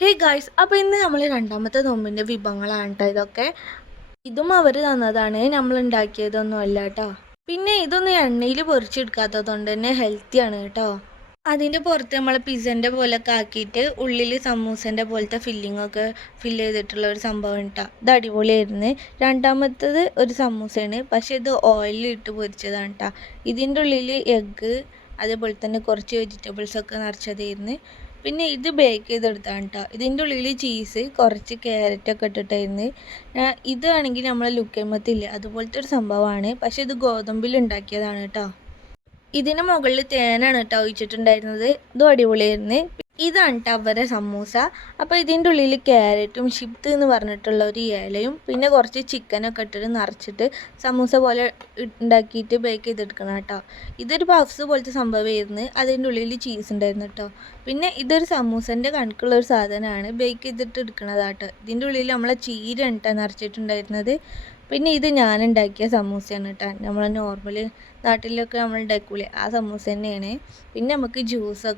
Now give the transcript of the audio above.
Hey guys അപ്പോൾ ഇന്ന് നമ്മൾ രണ്ടാമത്തെ നോമ്പിന്റെ വിഭവങ്ങളാണ് കേട്ടോ ഇതൊക്കെ. ഇതും അവർ തന്നതാണ്. നമ്മൾ ഉണ്ടാക്കിയതൊന്നും അല്ല കേട്ടോ പിന്നെ ഇതൊന്നും എണ്ണയിൽ പൊരിച്ചെടുക്കാത്തതുകൊണ്ട് തന്നെ ഹെൽത്തിയാണ് കേട്ടോ അതിന്റെ പുറത്ത് നമ്മൾ പിസ്സന്റെ പോലൊക്കെ ആക്കിയിട്ട് ഉള്ളിൽ സമൂസന്റെ പോലത്തെ ഫില്ലിംഗ് ഒക്കെ ഫില്ല് ചെയ്തിട്ടുള്ള ഒരു സംഭവം കേട്ടോ ഇത് അടിപൊളിയായിരുന്നു. രണ്ടാമത്തത് ഒരു സമൂസയാണ്. പക്ഷേ ഇത് ഓയിലിൽ ഇട്ട് പൊരിച്ചതാണ് കേട്ടോ ഇതിന്റെ ഉള്ളിൽ എഗ്ഗ് അതേപോലെ തന്നെ കുറച്ച് വെജിറ്റബിൾസ് ഒക്കെ നിറച്ചതായിരുന്നു. പിന്നെ ഇത് ബേക്ക് ചെയ്തെടുത്താണ് കേട്ടോ ഇതിന്റെ ഉള്ളിൽ ചീസ് കുറച്ച് ക്യാരറ്റ് ഒക്കെ ഇട്ടിട്ടായിരുന്നു. ഇതാണെങ്കിൽ നമ്മളെ ലുക്കേമത്തില്ലേ അതുപോലത്തെ ഒരു സംഭവമാണ്. പക്ഷെ ഇത് ഗോതമ്പിൽ ഉണ്ടാക്കിയതാണ് കേട്ടോ ഇതിന് മുകളിൽ തേനാണ് കേട്ടോ ഒഴിച്ചിട്ടുണ്ടായിരുന്നത്. ഇതും അടിപൊളിയായിരുന്നു. ഇതാണ് കേട്ടോ അവരെ സമൂസ. അപ്പോൾ ഇതിന്റെ ഉള്ളിൽ ക്യാരറ്റും ഷിപ്ത് എന്ന് പറഞ്ഞിട്ടുള്ള ഒരു ഇലയും പിന്നെ കുറച്ച് ചിക്കനൊക്കെ ഇട്ടിട്ട് നിറച്ചിട്ട് സമൂസ പോലെ ഉണ്ടാക്കിയിട്ട് ബേക്ക് ചെയ്തെടുക്കണം കേട്ടോ. ഇതൊരു പഫ്സ് പോലത്തെ സംഭവമായിരുന്നു. അതിന്റെ ഉള്ളിൽ ചീസ് ഉണ്ടായിരുന്നു കേട്ടോ. പിന്നെ ഇതൊരു സമൂസന്റെ കണക്കുള്ള ഒരു സാധനമാണ്. ബേക്ക് ചെയ്തിട്ട് എടുക്കണതാട്ടോ ഇതിന്റെ ഉള്ളിൽ നമ്മളെ ചീര കേട്ടോ നിറച്ചിട്ടുണ്ടായിരുന്നത്. പിന്നെ ഇത് ഞാൻ ഉണ്ടാക്കിയ സമൂസയാണ് കേട്ടോ നമ്മൾ നോർമൽ നാട്ടിലൊക്കെ നമ്മൾ ഉണ്ടാക്കൂലേ ആ സമൂസ തന്നെയാണ്. പിന്നെ നമുക്ക് ജ്യൂസൊക്കെ